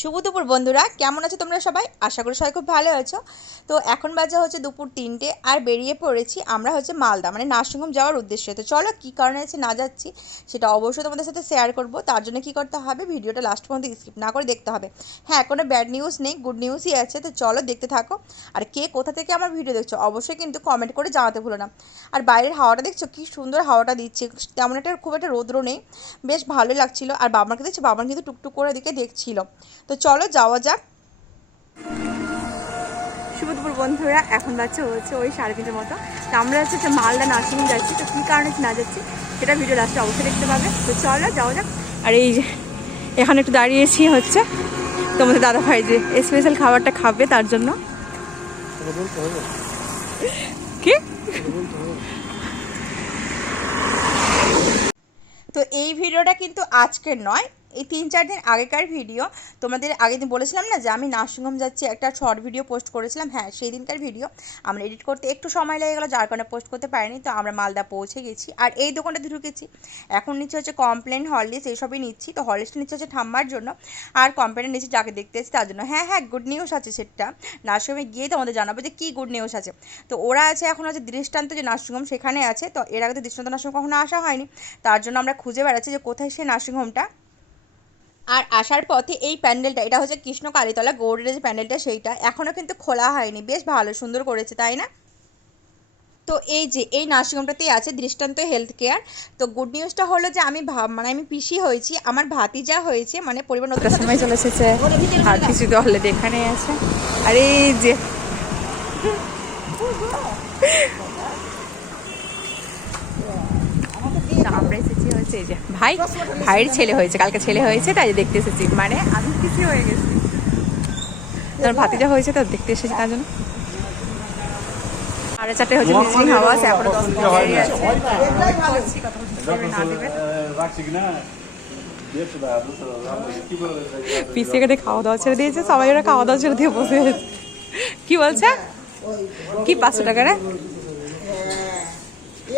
শুভ দুপুর বন্ধুরা, কেমন আছো তোমরা সবাই? আশা করি সবাই খুব ভালো আছো। তো এখন বাজে হচ্ছে দুপুর 3টে আর বেরিয়ে পড়েছি আমরা হচ্ছে মালদা মানে নার্সিংহোম যাওয়ার উদ্দেশ্যে। তো চলো কী কারণে হচ্ছে না যাচ্ছি সেটা অবশ্যই তোমাদের সাথে শেয়ার করব। তার জন্য কী করতে হবে, ভিডিওটা লাস্ট পর্যন্ত স্কিপ না করে দেখতে হবে। হ্যাঁ, কোনো ব্যাড নিউজ নেই, গুড নিউজই আছে। তো চলো দেখতে থাকো। আর কে কোথা থেকে আমার ভিডিও দেখছো অবশ্যই কিন্তু কমেন্ট করে জানাতে ভুলো না। আর বাইরের হাওয়াটা দেখছো কী সুন্দর হাওয়াটা দিচ্ছে, তেমন একটা খুব একটা রৌদ্র নেই, বেশ ভালোই লাগছিলো। আর বাবাকে দেখছো, বাবার কিন্তু টুকটুক করে দিকে দেখছিল। তো চলো যাওয়া যাক। শুভ দুপুর বন্ধুরা, এখন বাচ্চা হচ্ছে ওই 3:30 মতো। তো আমরা হচ্ছে মালদা নার্সিংহোম যাচ্ছি। তো কী কারণে না যাচ্ছি সেটা ভিডিও লাস্টে অবশ্যই দেখতে পাবে। তো চলো যাওয়া যাক। আর এই যে এখানে একটু দাঁড়িয়েছি হচ্ছে তোমাদের দাদা ভাই যে স্পেশাল খাবারটা খাবে তার জন্য। কি তো এই ভিডিওটা কিন্তু আজকের নয়, এই 3-4 দিন আগেকার ভিডিও। তোমাদের আগের দিন বলেছিলাম না যে আমি নার্সিংহোম যাচ্ছি, একটা শর্ট ভিডিও পোস্ট করেছিলাম। হ্যাঁ, সেই দিনকার ভিডিও। আমরা এডিট করতে একটু সময় লেগে গেলো, যার কারণে পোস্ট করতে পারিনি। তো আমরা মালদা পৌঁছে গেছি আর এই দোকানটাতে ঢুকেছি। এখন নিচ্ছে হচ্ছে কমপ্লেন, হরলিক্স এইসবই নিচ্ছি। তো হরলিক্সটা নিচ্ছে হচ্ছে ঠাম্মার জন্য, আর কমপ্লেন নিচ্ছি যাকে দেখতে এসেছি তার জন্য। হ্যাঁ হ্যাঁ, গুড নিউজ আছে, সেটা নার্সিংহোমে গিয়ে তোমাদের জানাবো যে কী গুড নিউজ আছে। তো ওরা আছে এখন হচ্ছে দৃষ্টান্ত যে নার্সিংহোম, সেখানে আছে। তো এর আগে তো দৃষ্টান্ত নার্সিংহোম কখনো আসা হয়নি, তার জন্য আমরা খুঁজে বেড়াচ্ছি যে কোথায় সেই নার্সিংহোমটা। আর আসার পথে এই প্যান্ডেলটা, এটা হচ্ছে কৃষ্ণ কালীতলা গৌড়ের যে প্যান্ডেলটা, সেইটা এখনও কিন্তু খোলা হয়নি। বেশ ভালো সুন্দর করেছে, তাই না? তো এই যে এই নার্সিংহোমটাতেই আছে দৃষ্টান্ত হেলথ কেয়ার। তো গুড নিউজটা হলো যে আমি মানে আমি পিসি হয়েছি, আমার ভাতিজা হয়েছে, মানে পরিবার নতুন সময় চলে এসেছে। আর পিসি তো অলরেডি এখানেই আছে। আর এই যে আমরা এসেছি হচ্ছে এই যে ভাইয়ের ছেলে হয়েছে, কালকে ছেলে হয়েছে, তাই দেখতে এসেছি। মানে আমি পিসি হয়ে গেছি, তার ভাতিজা হয়েছে, তো দেখতে এসেছি তার জন্য। 4:30 হচ্ছে ভিজিটিং হাওয়াস, এখনো 10 মিনিট দেরি আছে। পিসি এখানে খাওয়া দাওয়া ছেড়ে দিয়েছে, সবাই ওরা খাওয়া দাওয়া ছেড়ে দিয়ে বসে আছে। কি বলছে? কি 500 টাকা রে?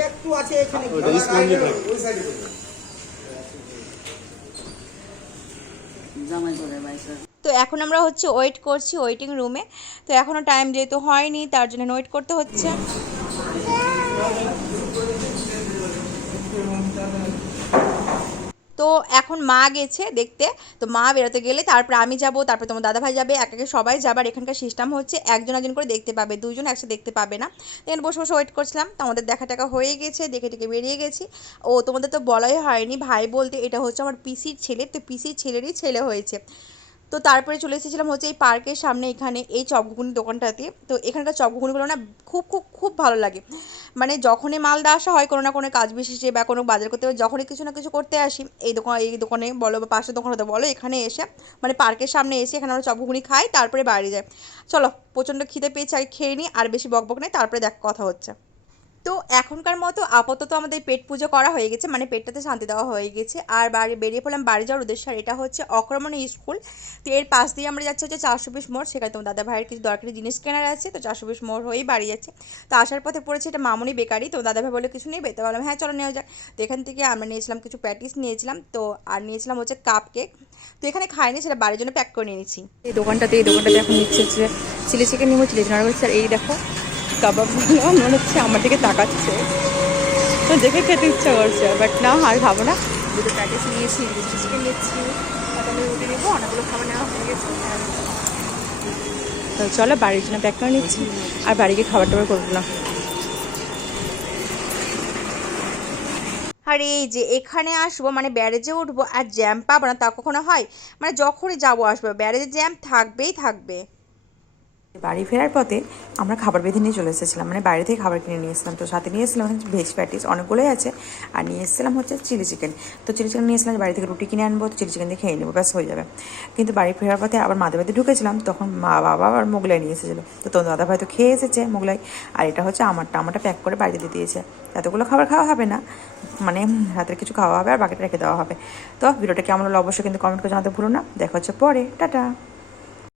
একটু আছে এখানে। তো এখন আমরা হচ্ছে ওয়েট করছি ওয়েটিং রুমে। তো এখনও টাইম যেহেতু হয়নি, তার জন্য ওয়েট করতে হচ্ছে। তো এখন মা গেছে দেখতে। তো মা বেরোতে গেলে তারপর আমি যাব, তারপর তোমার দাদাভাই যাবে, এক একে সবাই যাবার। এখানকার সিস্টেম হচ্ছে একজন একজন করে দেখতে পাবে, দুজন একসাথে দেখতে পাবে না। এখানে বসে বসে ওয়েট করছিলাম, তো আমাদের দেখা টাকা হয়ে গেছে, দেখে টেকে বেরিয়ে গেছি। ও তোমাদের তো বলাই হয়নি, ভাই বলতে এটা হচ্ছে আমার পিসির ছেলে। তো পিসির ছেলেরই ছেলে হয়েছে। তো তারপরে চলে এসেছিলাম হচ্ছে এই পার্কের সামনে, এখানে এই চপঘুগনি দোকানটাতে। তো এখানকার চপঘুগনিগুলো না খুব খুব খুব ভালো লাগে। মানে যখনই মালদা আসা হয় কোনো না কোনো কাজ বিশেষে বা কোনো বাজার করতে, যখনই কিছু না কিছু করতে আসি, এই দোকানে বলো বা পাশের দোকানে বলো, এখানে এসে মানে পার্কের সামনে এসে এখানে আমরা চপঘুগনি খাই, তারপরে বাইরে যাই। চলো, প্রচণ্ড খিদে পেয়েছে, আগে খেয়ে নিই, আর বেশি বকবক নেই, তারপরে দেখ কথা হচ্ছে। তো এখনকার মতো আপাতত আমাদের পেট পুজো করা হয়ে গেছে, মানে পেটটাতে শান্তি দেওয়া হয়ে গেছে। আর বেরিয়ে পড়লাম বাড়ি যাওয়ার উদ্দেশ্যে। আর এটা হচ্ছে অক্রমণী স্কুল। তো এর পাশ দিয়ে আমরা যাচ্ছি হচ্ছে 420 মোড়, সেখানে তোমার দাদা ভাইয়ের কিছু দরকারি জিনিস কেনার আছে। তো 420 মোড় হয়েই বাড়ি যাচ্ছে। তো আসার পথে পড়েছে এটা মামনি বেকারি। তো দাদা ভাই বলে কিছু নেবে, তো বললাম হ্যাঁ চলো নেওয়া যাক। তো এখান থেকে আমরা নিয়েছিলাম কিছু প্যাটিস নিয়েছিলাম, তো আর নিয়েছিলাম হচ্ছে কাপ কেক। তো এখানে খাইনি, সেটা বাড়ির জন্য প্যাক করে নিয়ে নিচ্ছি। এই দোকানটাতে এখন নিচ্ছে হচ্ছে চিলি চিকেন নিবো, চিলি চিকেন হচ্ছে। আর এই দেখো কাবাবগুলো মনে হচ্ছে আমার দিকে তাকাচ্ছে, তো দেখে খেতে ইচ্ছা করছে, বাট না আর খাবো না। দুটো প্যাকেজ নিয়েছি, দুটো চিকেন নিচ্ছি, তাহলে রুটি নেবো, অনেকগুলো খাবার নেওয়া হয়ে গেছে। তো চলো বাড়ির জন্য প্যাক করে নিচ্ছি, আর বাড়িকে খাবার টাবার করবো না। আর এই যে এখানে আসবো মানে ব্যারেজে উঠবো, আর জ্যাম পাবো না তা কখনো হয়? মানে যখনই যাবো আসবো ব্যারেজে জ্যাম থাকবেই থাকবে। বাড়ি ফেরার পথে আমরা খাবার বেঁধে নিয়ে চলে এসেছিলাম, মানে বাইরে থেকে খাবার কিনে নিয়ে এসেছিলাম। তো সাথে নিয়ে এসেছিলাম ভেজ প্যাটিস, অনেকগুলোই আছে। আর নিয়ে এসেছিলাম হচ্ছে চিলি চিকেন। তো চিলি চিকেন নিয়ে এসেছিলাম, বাড়ি থেকে রুটি কিনে আনবো, তো চিলি চিকেন দিয়ে খেয়ে নেবো, ব্যাস হয়ে যাবে। কিন্তু বাড়ি ফেরার পথে আবার মাদের বাড়িতে ঢুকেছিলাম, তখন মা বাবা আর মোগলাই নিয়ে এসেছিলো। তো তোর দাদা ভাই তো খেয়ে এসেছে মোগলাই, আর এটা হচ্ছে আমারটা প্যাক করে বাড়িতে দিয়ে দিয়েছে। এতগুলো খাবার খাওয়া হবে না, মানে রাতের কিছু খাওয়া হবে আর বাকিটা রেখে দেওয়া হবে। তো ভিডিওটা কেমন হলো অবশ্যই কিন্তু কমেন্ট করে জানাতে ভুলো না। দেখা হচ্ছে পরে, টাটা।